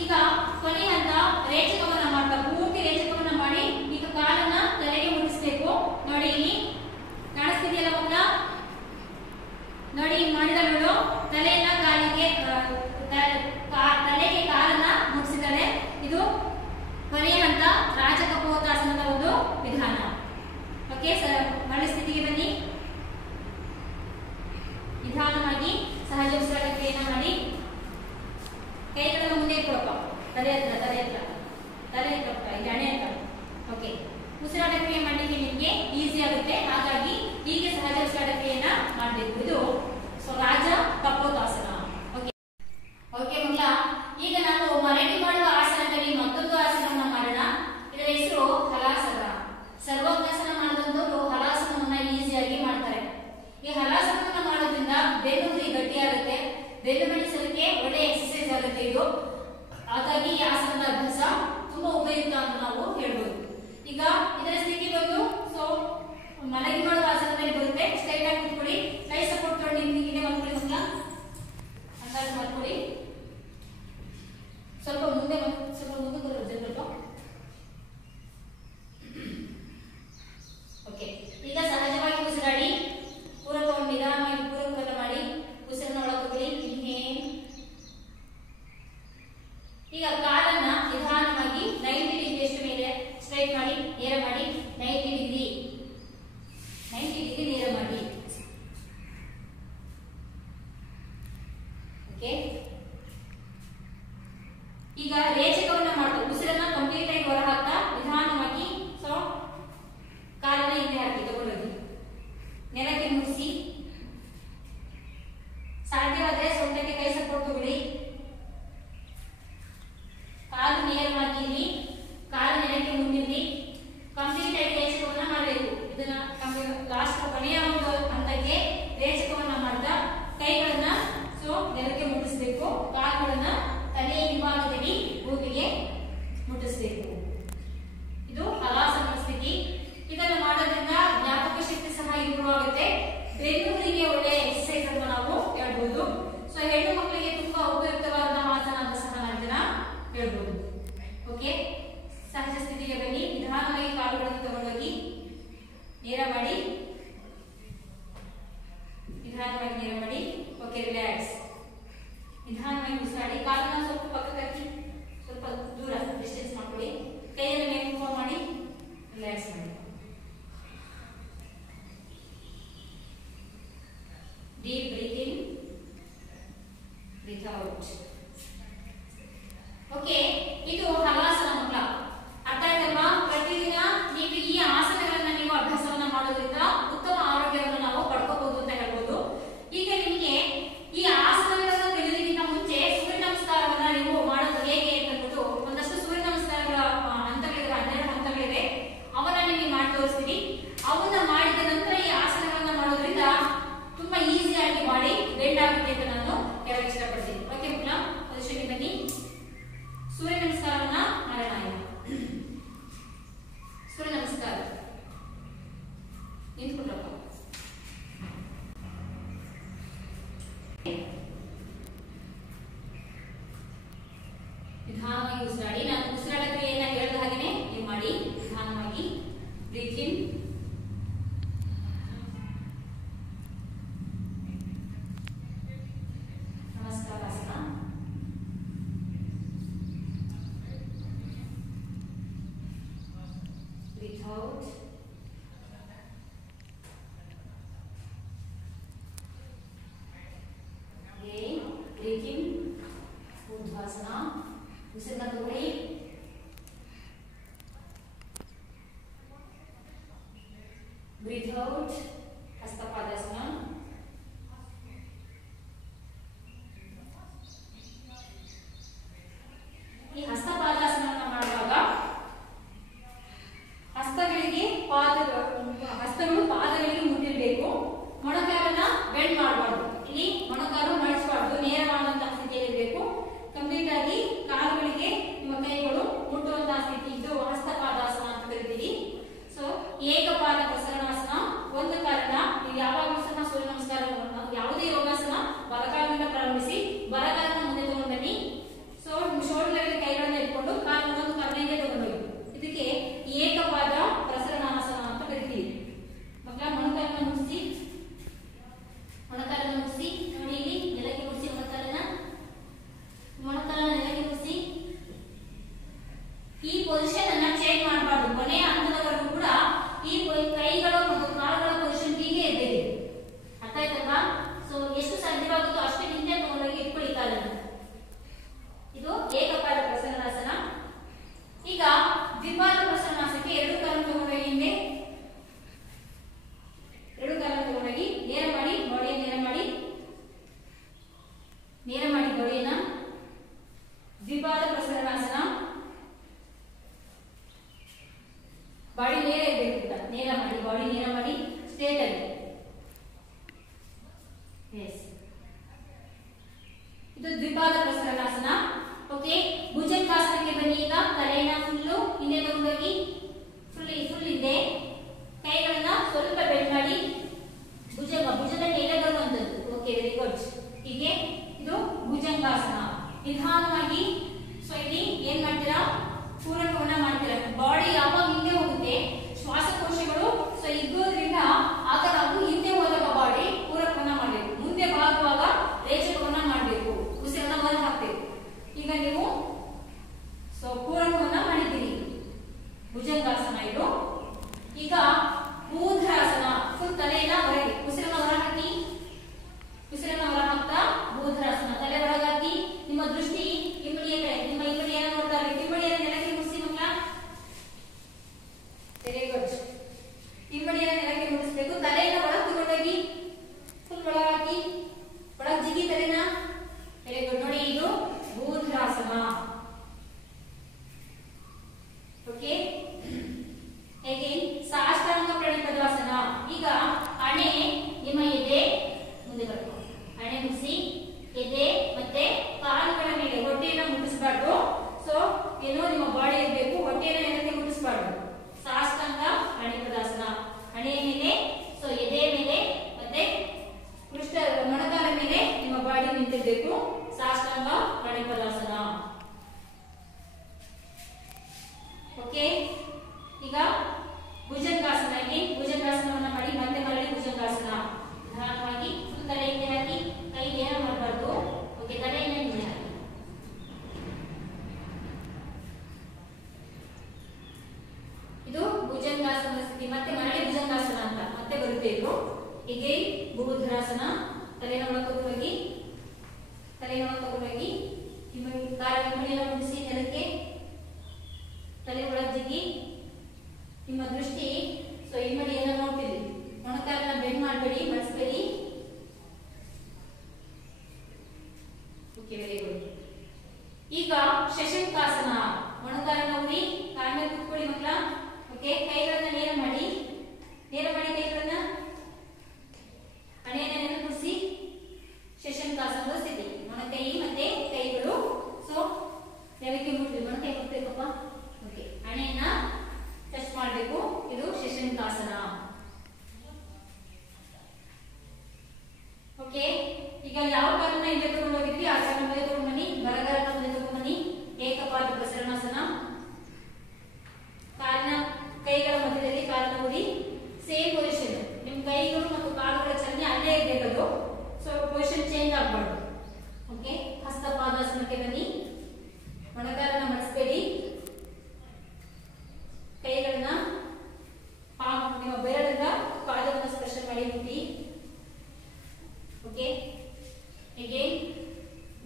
ಈಗ ಕೊನೆ ಹಂತ ರೇಚಕವನ್ನ ಮಾಡ್ತಾ, ಪೂರ್ತಿ ರೇಚಕವನ್ನ ಮಾಡಿ ಈಗ ಕಾಲನ್ನ ತಲೆಗೆ ಮುಟ್ಟಿಸ್ಬೇಕು. ನೋಡಿ ಇಲ್ಲಿ ಕಾಣಿಸ್ತಿದೆಯಲ್ಲ ಮಕ್ಕಳ? ನೋಡಿ ಮಾಡಿದ ನೋಡು, ತಲೆಯನ್ನ ಕಾಲಿಗೆ ತಲೆಗೆ ಕಾಲನ್ನ ಮುಟ್ಟಿಸಿದರೆ ಇದು ಕೊನೆಯ ಹಂತ ರಾಜಕಪೋತಾಸನದ ಒಂದು ವಿಧಾನ. ಓಕೆ ಸರ್, ಮರಳಿ ಸ್ಥಿತಿಗೆ ಬನ್ನಿ. ನಿಧಾನವಾಗಿ ಸಹಜ ಉಸಿರಾಟ ಕ್ರಿಯೆಯನ್ನ ಮಾಡಿ. ಕೈಗಳನ್ನು ಮುಂದೆ ಇಟ್ಕೊಳಪ್ಪ. ತಲೆ ಹತ್ರ ಇಲ್ಲಿ ಹಣೆ ಹತ್ರ. ಓಕೆ, ಉಸಿರಾಟ ಕ್ರಿಯೆ ಮಾಡಲಿಕ್ಕೆ ನಿಮಗೆ ಈಸಿ ಆಗುತ್ತೆ. ಹಾಗಾಗಿ ಹೀಗೆ ಸಹಜ ಉಸಿರಾಟ ಕ್ರಿಯೆಯನ್ನ ಮಾಡಬೇಕು. ಇದು ರಾಜ ಕಪೋತಾಸನ. ಓಕೆ ಓಕೆ ಮಕ್ಕಳ, ಈಗ ನಾವು ಮಲಗಿ ಮಾಡುವ ಆಸನದಲ್ಲಿ ಮತ್ತೊಂದು ಆಸನವನ್ನ ಮಾಡೋಣ. ಇದರ ಹೆಸರು ಹಲಾಸನ. ಸರ್ವಾಂಗಾಸನ ಮಾಡಿದಂತವರು ಹಲಾಸನವನ್ನ ಈಸಿಯಾಗಿ ಮಾಡ್ತಾರೆ. ಈ ಹಲಾಸನವನ್ನ ಮಾಡೋದ್ರಿಂದ ಬೆನ್ನು ಗಟ್ಟಿಯಾಗುತ್ತೆ. ಬೆನ್ನು ಬೆಳೆಸಲಿಕ್ಕೆ ಒಳ್ಳೆ ಎಕ್ಸರ್ಸೈಸ್ ಆಗುತ್ತೆ ಇದು. ಹಾಗಾಗಿ ಈ ಆಸನ ಓಕೆ, ರಿಲ್ಯಾಕ್ಸ್. ನಿಧಾನವಾಗಿ ಉಸಿರಾಡಿ. ಕಾಲನ್ನ ಸ್ವಲ್ಪ ಪಕ್ಕಕ್ಕೆ ಹಾಕಿ, ಸ್ವಲ್ಪ ದೂರ ಡಿಸ್ಟೆನ್ಸ್ ಮಾಡ್ಕೊಳ್ಳಿ. ಕೈಯನ್ನು ಮೇಲೆ ಮೂವ್ ಮಾಡಿ, ರಿಲ್ಯಾಕ್ಸ್ ಮಾಡಿ. Deep breathe in, breathe out. Okay, ಇದು ಹಲಾಸನ ಮಕ್ಕಳ. ಅರ್ಥ ಆಯ್ತಲ್ವಾ? ಪ್ರತಿದಿನ ನೀವು ಈ ಆಸನಗಳನ್ನ ನೀವು ಅಭ್ಯಾಸವನ್ನ ಮಾಡೋದ್ರಿಂದ ಉತ್ತಮ ಆರೋಗ್ಯವನ್ನು ನಾವು ಪಡ್ಕೋಬಹುದು ಅಂತ ಹೇಳ್ಬೋದು. ಈಗ ನಿಮಗೆ ಈ ಆಸನಗಳನ್ನು ತಿಳಿಯೋದಕ್ಕಿಂತ ಮುಂಚೆ ಸೂರ್ಯ ನಮಸ್ಕಾರವನ್ನ ನೀವು ಮಾಡೋದು ಹೇಗೆ ಅಂತಂದ್ಬಿಟ್ಟು ಒಂದಷ್ಟು ಸೂರ್ಯ ನಮಸ್ಕಾರಗಳ ಹಂತಗಳಿವೆ, 12 ಹಂತಗಳಿವೆ. ಅವನ್ನ ನಿಮಗೆ ಮಾಡಿ ತೋರಿಸ್ತೀವಿ. ಅವನ್ನ ಮಾಡಿದ ನಂತರ ಈ ಆಸನಗಳನ್ನ ಮಾಡೋದ್ರಿಂದ ತುಂಬಾ ಈಸಿಯಾಗಿ ಮಾಡಿ ಬೆಂಡ್ ಆಗುತ್ತೆ ಅಂತ ನಾನು ಹೇಳಕ್ ಇಷ್ಟಪಡ್ತೀನಿ. ಓಕೆ ಮಕ್ಕಳ, ಪೊಸಿಷನ್ಗೆ ಬನ್ನಿ. ಸೂರ್ಯ ನಮಸ್ಕಾರವನ್ನ ಮಾಡೋಣ. ಸೂರ್ಯ ನಮಸ್ಕಾರ. ನಿಂತ್ಕೊಂಡ್ರಪ್ಪ. ನಿಧಾನವಾಗಿ ಉಸಿರಾಡಿ. ನಾನು ಉಸಿರಾಡ ಕ್ರಿಯೆಯನ್ನ ಹೇಳಿದ ಹಾಗೆನೆ ನೀವು ಮಾಡಿ. ನಿಧಾನವಾಗಿ breathe in, Namaskarasana. Breathe out. Again, breathe in, Urdhvasana. ಉಸಿರನ್ನ ತಗೊಳ್ಳಿ. Breathe out, Hastapadasana. ಈ ಹಸ್ತಪಾದಾಸನವನ್ನು ಮಾಡುವಾಗ ಹಸ್ತಗಳು ಪಾದಗಳಿಗೆ ಮುಟ್ಟಿರಬೇಕು. ಮೊಣಕಾಲನ್ನ ಬೆಂಡ್ ಮಾಡಬಾರ್ದು. ಇಲ್ಲಿ ಮೊಣಕಾಲು ಮಡಿಸಬಾರ್ದು, ನೇರವಾದಂತಹ ಸ್ಥಿತಿಯಲ್ಲಿರಬೇಕು. ಕಂಪ್ಲೀಟ್ ಆಗಿ ಕಾಲುಗಳಿಗೆ ನಿಮ್ಮ ಕೈಗಳು ಮುಟ್ಟುವಂತಹ ಸ್ಥಿತಿ. ಇದು ಹಸ್ತಪಾದಾಸನ ಅಂತ ಕರಿತೀವಿ. ಸೊ ಏಕಪಾದ ಪ್ರಸರಣಾಸನ. ಒಂದು ಕಾಲನ ನೀವು ಯಾವಾಗಲೂ ಸಹ ಸೂರ್ಯ ನಮಸ್ಕಾರ ಯಾವುದೇ ಯೋಗಾಸನ ಬಲಕಾಲದಿಂದ ಪ್ರಾರಂಭಿಸಿ ಬಲಕಾಲನ ಮುಂದೆ ತಗೊಂಡು ಬನ್ನಿ. ಸೊ ಶೋಲ್ಡರ್ ಕೈಗಳನ್ನ ಇಟ್ಕೊಂಡು ಕಾಲು ಒಂದು ಕರ್ನೆಗೆ ತಗೊಂಡೋಗಿ. ಇದಕ್ಕೆ ಏಕಪಾದ ಪ್ರಸರಣಾಸನ ಅಂತ ಕರಿತೀವಿ. ಮಕ್ಕಳ, ಮೊಣಕಾಲನ್ನ ಮುಗಿಸಿ, ಮೊಣಕಾಲನ್ನ ಮುಗಿಸಿ. ನೋಡಿ, ಇಲ್ಲಿ ನೆಲಕ್ಕೆ ಮುಗಿಸಿ. ಮೊಣಕಾಲನ್ನ ನೆಲಕ್ಕೆ ಮುಗಿಸಿ. ಈ ಪೊಸಿಷನ್ ಅನ್ನ ಚೇಂಜ್ ಮಾಡಬಾರ್ದು. ಕೊನೆಯ ಹಂತದವರೆಗೂ ಕೂಡ ಈ ಕೈಗಳು ಮತ್ತು ಕಾಲುಗಳ ಪೊಸಿಷನ್ ಹೀಗೆ ಇದೆ. ಅರ್ಥ ಆಯ್ತಲ್ವಾ? ಸೊ ಎಷ್ಟು ಸಾಧ್ಯವಾಗುತ್ತೋ ಅಷ್ಟೇ ಹಿಂದೆ ತಗೊಂಡೋಗಿ ಇಟ್ಕೊಳ್ಳಿ ಕಾಲನ್ನು. ಇದು ಏಕಪಾದ ಪ್ರಸರಣಾಸನ. ಈಗ ದ್ವಿಪಾದ ಪ್ರಸರಣಾಸನಕ್ಕೆ ಎರಡು ಕಾಲನ್ನು ತಗೊಂಡೋಗಿ ಹಿಂದೆ, ಎರಡು ಕಾಲನ್ನು ತಗೊಂಡೋಗಿ ನೇರ ಮಾಡಿ, ಬಾಡಿಯನ್ನು ನೇರ ಮಾಡಿ, ನೇರ ಮಾಡಿ ಬಾಡಿಯನ್ನ. ದ್ವಿಪಾದ ಪ್ರಸರಣಾಸನ. ಬಾಡಿ ನೇರ ಇರಬೇಕು. ನೇರ ಮಾಡಿ, ಬಾಡಿ ನೇರ ಮಾಡಿ, ಸ್ಟ್ರೇಟ್ ಆಗಿ. ಎಸ್, ಇದು ದ್ವಿಪಾದ ಪ್ರಸರಣಾಸನ. ಓಕೆ, ಭುಜಂಗಾಸನಕ್ಕೆ ಬನ್ನಿ. ಈಗ ತಲೆಯನ್ನ ಫುಲ್ಲು ಹಿಂದೆ ತಗೊಂಡೋಗಿ, ಫುಲ್ ಹಿಂದೆ, ಕೈಗಳನ್ನ ಸ್ವಲ್ಪ ಬೆಂಡ್ ಮಾಡಿ, ಭುಜದ ಮೇಲೆ ಬರುವಂತದ್ದು. Okay, very good. ಹೀಗೆ ಇದು ಭುಜಂಗಾಸನ. ನಿಧಾನವಾಗಿ. ಸೊ ಇಲ್ಲಿ ಏನ್ ಮಾಡ್ತೀರಾ? ಪೂರಕವನ್ನ ಮಾಡ್ತೀರಾ. ಬಾಡಿ ಯಾವಾಗ ಹಿಂದೆ ಹೋಗುತ್ತೆ, ಶ್ವಾಸಕೋಶಗಳು ಸೊ ಇಗೋದ್ರಿಂದ ಆಗ ನಾವು ಹಿಂದೆ ಹೋದಾಗ ಬಾಡಿ ಪೂರಕವನ್ನ ಮಾಡಬೇಕು. ಮುಂದೆ ಬಾಗುವಾಗ ರೇಚಕವನ್ನ ಮಾಡಬೇಕು. ಉಸಿರನ್ನ ಹೊರ ಹಾಕ್ಬೇಕು. ಈಗ ನೀವು ಸೊ ಪೂರಕವನ್ನ ಮಾಡಿದ್ದೀರಿ. ಭುಜಂಗಾಸನ ಇದು. ಈಗ ಊರ್ಧ್ವಾಸನ. ಫುಲ್ ತಲೆಯನ್ನ ಹೊರಗೆ, ಉಸಿರನ್ನ ಹೊರ ಹಾಕಿ, ಉಸಿರನ್ನ ಹೊರ ಹಾಕ್ತಾ ಊರ್ಧ್ವಾಸನ. ತಲೆ ಹೊರಗಾಕಿ, ನಿಮ್ಮ ದೃಷ್ಟಿ ಕಿಂಬಳಿಯ ಕಡೆ. ನಿಮ್ಮ ಇಬ್ಬರು ಏನ ನೋಡ್ತಾರೆ? ಕಿಂಬಳಿಯನ್ನು ನೆಲಕ್ಕೆ ಮುಗಿಸಿ ಮಕ್ಕಳ. Very good. ಕಿಂಬಳಿಯನ್ನು ನೆಲಕ್ಕೆ ಮುಗಿಸ್ಬೇಕು. ತಲೆಯನ್ನು ಒಳಗೆ ತಗೊಂಡೋಗಿ ಫುಲ್ ಒಳಗಾಕಿ, ಒಳಗೆ ಜಿಗಿ ತಲೆನ. Very good. ನೋಡಿ, ಇದು ಊರ್ಧ್ವಾಸನ. ಓಕೆ, ಹೇಗೆ ಸಾಷ್ಟಾಂಗ ಪ್ರಣಿಪದಾಸನ. ಈಗ ಹಣೆ ನಿಮ್ಮ ಎದೆ ಮುಂದೆ ಬರಬೇಕು. ಹಣೆ ಮುಗಿಸಿ, ಎದೆ ಮತ್ತೆ ಕಾಲುಗಳ ಮೇಲೆ ಹೊಟ್ಟೆಯನ್ನು ಮುಟ್ಟಿಸಬಾರ್ದು. ಸೊ ಏನೋ ನಿಮ್ಮ ಬಾಡಿ ಇರಬೇಕು, ಹೊಟ್ಟೆಯನ್ನು ನೆಲಕ್ಕೆ ಮುಟ್ಟಿಸಬಾರ್ದು. ಸಾಷ್ಟಾಂಗ ಪ್ರಣಿಪದಾಸನ. ಹಣೆಯ ಮೇಲೆ, ಸೊ ಎದೆ ಮೇಲೆ ಮತ್ತೆ ಮೊಣಕಾಲ ಮೇಲೆ ನಿಮ್ಮ ಬಾಡಿ ನಿಂತಿರಬೇಕು. ಸಾಷ್ಟಾಂಗ ಪ್ರಣಿಪದಾಸನ. ಓಕೆ, ಈಗ ಭುಜಂಗಾಸನ. ಇಲ್ಲಿ ಭುಜಂಗಾಸನವನ್ನ ಮಾಡಿ ಮತ್ತೆ ಮರಳಿ ಭುಜಂಗಾಸನ. ನಿಧಾನವಾಗಿ ತಲೆ ಹಿಂದೆ ಹಾಕಿ, ಕೈ ನೇರ ಊರ್ಧ್ವರಾಸನ. ತಲೆನ ಒಳಗೆ ತಗೊಂಡೋಗಿ ಕಾಲಿನ ಮುಗಿಸಿ ನೆಲಕ್ಕೆ ತಲೆ ಒಳಗೆ ಜಿಗಿ ನಿಮ್ಮ ದೃಷ್ಟಿ ಇಮ್ಮಡಿಯನ್ನ ನೋಡ್ತೀರಿ. ಮೊಣಕಾಲನ್ನ ಬೆಂಡ್ ಮಾಡಬೇಡಿ, ಮಡಿಸಬೇಡಿ. Okay, very good. ಈಗ ಶಶಂಕಾಸನ. ಮೊಣಕಾಲನ್ನ ಉರಿ, ಕಾಲ ಮೇಲೆ ಕೂತ್ಕೊಳ್ಳಿ ಮಕ್ಕಳ. ಓಕೆ, ಕೈಗಳನ್ನ ನೇರ ಮಾಡಿ ಕೈಗಳನ್ನ ಹಣೆಯನ್ನ ನೆನಪಿಸಿ ಶಶಂಕಾಸನದ ಸ್ಥಿತಿ. ಮೊಣಕೈ ಮತ್ತೆ ಕೈಗಳು ನೆಲಕ್ಕೆ ಮುಟ್ಟಿ, ಮೊಣಕೈ ಮುಟ್ಬೇಕಪ್ಪ. ಓಕೆ, ಹಣೆಯನ್ನ ಟಚ್ ಮಾಡಬೇಕು. ಇದು ಶಶಂಕಾಸನ. ಓಕೆ, ಈಗ ಯಾವ ಕಾಲನ್ನ ಇಲ್ಲಿ ತಗೊಂಡು ಹೋಗಿದ್ವಿ ಆ ಕಾಲ ಮೇಲೆ ತಗೊಂಡು ಬನ್ನಿ. ಬರಗಾಲನ ಮೇಲೆ ತಗೊಂಡು ಬನ್ನಿ. ಏಕಪಾದ ಪ್ರಸರಣಾಸನ. ಕಾಲಿನ ಕೈಗಳ ಮಧ್ಯದಲ್ಲಿ ಕಾಲನ್ನ ಊರಿ ಸೇಮ್ ಪೊಸಿಷನ್. ನಿಮ್ ಕೈಗಳು ಮತ್ತು ಕಾಲುಗಳ ಚಲನೆ ಅಲ್ಲೇ ಇರಬೇಕು. ಪೊಸಿಷನ್ ಚೇಂಜ್ ಆಗಬಾರ್ದು. ಓಕೆ, ಹಸ್ತಪಾದಾಸನಕ್ಕೆ ಬನ್ನಿ. ಮೊಣಕಾಲನ್ನ ಮಡಿಸಬೇಡಿ. ಕೈಗಳನ್ನ ನಿಮ್ಮ ಬೆರಳಿಂದ ಪಾದವನ್ನು ಸ್ಪರ್ಶ ಮಾಡಿ ಮುಟ್ಟಿ. Okay, again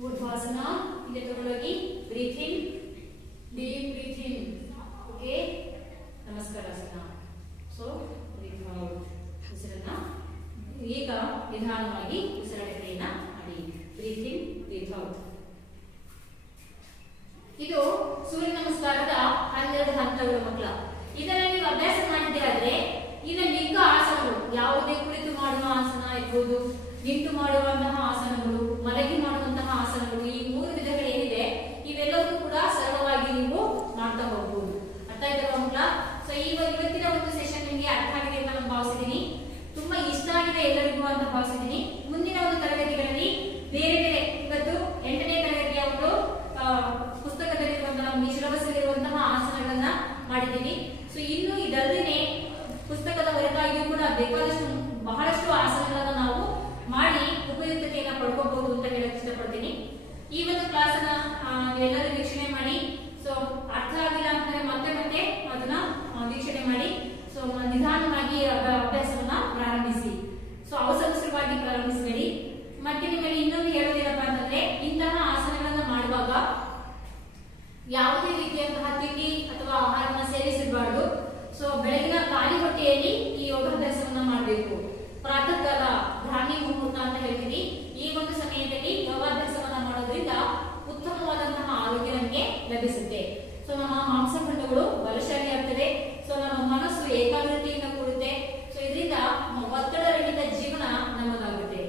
urdhvasana. ಇಲ್ಲಿ ತಗೊಂಡೋಗಿ breathe in, deep breathe in. Okay, namaskarasana. Breathe out. ಉಸಿರನ್ನ ಈಗ ನಿಧಾನವಾಗಿ ಉಸಿರಾಟಕ್ರಿಯೆಯನ್ನ ಮಾಡಿ. Breathe in, breathe out. ಇದು ಸೂರ್ಯ ನಮಸ್ಕಾರದ 12 ಹಂತಗಳು ಮಕ್ಕಳ. ಇದನ್ನ ನೀವು ಅಭ್ಯಾಸ ಮಾಡಿದ್ರೆ ಇನ್ನು ಮಿಕ್ಕ ಆಸನಗಳು, ಯಾವುದೇ ಕುಳಿತು ಮಾಡುವ ಆಸನ ಇರ್ಬೋದು, ನಿಂತು ಮಾಡುವಂತಹ ಆಸನಗಳು, ಮಲಗಿ ಮಾಡುವಂತಹ ಆಸನಗಳು, ಈ 3 ವಿಧಗಳೇನಿದೆ ಇವೆಲ್ಲವೂ ಕೂಡ ಸರಳವಾಗಿ ನೀವು ಮಾಡ್ತಾ ಹೋಗಬಹುದು. ಅರ್ಥ ಆಯ್ತಲ್ವಾ ಮಕ್ಕಳ? ಇವತ್ತಿನ ಒಂದು ಸೆಷನ್ ನಿಮಗೆ ಅರ್ಥ ಆಗಿದೆ ಅಂತ ನಾನು ಭಾವಿಸಿದ್ದೀನಿ. ತುಂಬಾ ಇಷ್ಟ ಆಗಿದೆ ಎಲ್ಲರಿಗೂ ಅಂತ ಭಾವಿಸಿದ್ದೀನಿ. ಮುಂದಿನ ಒಂದು ತರಗತಿಗಳಲ್ಲಿ ಬೇರೆ ಬೇರೆ, ಇವತ್ತು 8ನೇ ತರಗತಿಯ ಒಂದು ಪುಸ್ತಕದಲ್ಲಿರುವಂತಹ ಈ ಸಿಲೆಬಸ್ ಇರುವಂತಹ ಆಸನಗಳನ್ನ ಮಾಡಿದ್ದೀವಿ. ಇನ್ನು ಇದಲ್ಲದೆ ಪುಸ್ತಕದ ಹೊರತಾಗಿಯೂ ಕೂಡ ಬೇಕಾದಷ್ಟು ಬಹಳಷ್ಟು ಆಸನಗಳನ್ನ ನಾವು ಮಾಡಿ ಉಪಯುಕ್ತತೆಯನ್ನ ಪಡ್ಕೋಬಹುದು ಅಂತ ಹೇಳಕ್ ಇಷ್ಟಪಡ್ತೀನಿ. ಈ ಒಂದು ಕ್ಲಾಸ್ ಅನ್ನ ನೀವೆಲ್ಲರೂ ವೀಕ್ಷಣೆ ಮಾಡಿ. ಅರ್ಥ ಆಗಿಲ್ಲ ಅಂತಂದ್ರೆ ಮತ್ತೆ ಅದನ್ನ ವೀಕ್ಷಣೆ ಮಾಡಿ. ನಿಧಾನವಾಗಿ ಅಭ್ಯಾಸವನ್ನ ಪ್ರಾರಂಭಿಸಿ. ಅವಸರವಾಗಿ ಪ್ರಾರಂಭಿಸಬೇಡಿ. ಮತ್ತೆ ನಿಮಗೆ ಇನ್ನೊಂದು ಹೇಳೋದೇನಪ್ಪ ಅಂತಂದ್ರೆ, ಇಂತಹ ಆಸನಗಳನ್ನ ಮಾಡುವಾಗ ಯಾವುದೇ ರೀತಿಯಂತಹ ತಿಂಡಿ ಅಥವಾ ಆಹಾರವನ್ನ ಸೇವಿಸಬಾರದು. ಬೆಳಗಿನ ಖಾಲಿ ಹೊಟ್ಟೆಯಲ್ಲಿ ಈ ಯೋಗಾಭ್ಯಾಸವನ್ನ ಮಾಡಬೇಕು. ಪ್ರಾತಃ ಕಾಲ ಬ್ರಾಹ್ಮಿ ಮುಹೂರ್ತ ಅಂತ ಹೇಳ್ತೀವಿ. ಈ ಒಂದು ಸಮಯದಲ್ಲಿ ಯೋಗಾಭ್ಯಾಸವನ್ನ ಮಾಡೋದ್ರಿಂದ ಉತ್ತಮವಾದಂತಹ ಆರೋಗ್ಯ ನಮಗೆ ಲಭಿಸುತ್ತೆ. ನಮ್ಮ ಮಾಂಸಖಂಡಗಳು ಬಲಶಾಲಿ ಆಗ್ತದೆ. ನಮ್ಮ ಮನಸ್ಸು ಏಕಾಗ್ರತೆಯಿಂದ ಕೂಡುತ್ತೆ. ಇದರಿಂದ ಒತ್ತಡರಹಿತ ಜೀವನ ನಮ್ಮದಾಗುತ್ತೆ.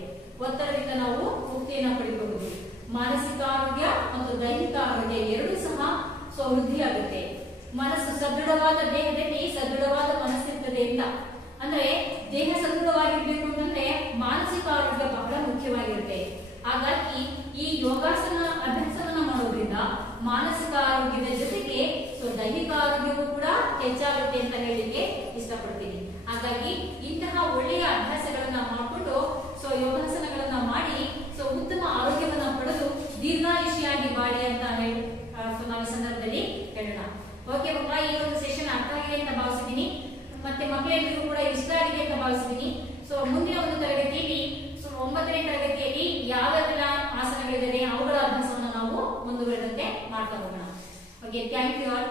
ಒತ್ತಡದಿಂದ ನಾವು ಮುಕ್ತಿಯನ್ನ ಪಡೆಯಬಹುದು. ಮಾನಸಿಕ ಆರೋಗ್ಯ ಮತ್ತು ದೈಹಿಕ ಆರೋಗ್ಯ ಎರಡೂ ಸಹ ವೃದ್ಧಿಯಾಗುತ್ತೆ. ಮನಸ್ಸು ಸದೃಢವಾದ ದೇಹದಲ್ಲಿ ಸದೃಢವಾದ ಮನಸ್ಸಿರ್ತದೆ ಅಂತ ಅಂದ್ರೆ, ದೇಹ ಸದೃಢವಾಗಿರ್ಬೇಕು ಅಂತಂದ್ರೆ ಮಾನಸಿಕ ಆರೋಗ್ಯ ಬಹಳ ಮುಖ್ಯವಾಗಿರುತ್ತೆ. ಹಾಗಾಗಿ ಈ ಯೋಗಾಸನ ಅಭ್ಯಾಸವನ್ನ ಮಾಡೋದ್ರಿಂದ ಮಾನಸಿಕ ಆರೋಗ್ಯದ ಜೊತೆಗೆ ದೈಹಿಕ ಆರೋಗ್ಯವೂ ಕೂಡ ಹೆಚ್ಚಾಗುತ್ತೆ ಅಂತ ಹೇಳಲಿಕ್ಕೆ ಇಷ್ಟಪಡ್ತೀನಿ. ಹಾಗಾಗಿ ಇಂತಹ ಒಳ್ಳೆಯ ಅಭ್ಯಾಸಗಳನ್ನ ಮಾಡಿಕೊಂಡು ಯೋಗಾಸನಗಳನ್ನ ಮಾಡಿ ಉತ್ತಮ ಆರೋಗ್ಯವನ್ನ ಪಡೆದು ದೀರ್ಘಾಯುಷಿಯಾಗಿ ಬಾಳಿ ಅಂತ ನಾವು ಸಂದರ್ಭದಲ್ಲಿ ಹೇಳೋಣ. ಓಕೆ ಮಕ್ಕಳ, ಈ ಒಂದು ಸೆಷನ್ ಅರ್ಥ ಆಗಿದೆ ಅಂತ ಭಾವಿಸಿದ್ದೀನಿ. ಮತ್ತೆ ಮಕ್ಕಳೆಲ್ಲರಿಗೂ ಕೂಡ ಇಷ್ಟ ಆಗಿದೆ ಅಂತ ಭಾವಿಸಿದ್ದೀನಿ. ಮುಂದಿನ ಒಂದು ತರಗತಿಯಲ್ಲಿ 9ನೇ ತರಗತಿಯಲ್ಲಿ ಯಾವೆಲ್ಲ ಆಸನಗಳಿದೆ ಅವುಗಳ ಅಭ್ಯಾಸವನ್ನು ನಾವು ಮುಂದುವರೆದಂತೆ ಮಾಡ್ತಾ ಹೋಗೋಣ. Okay, thank you all.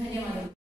ಧನ್ಯವಾದಗಳು.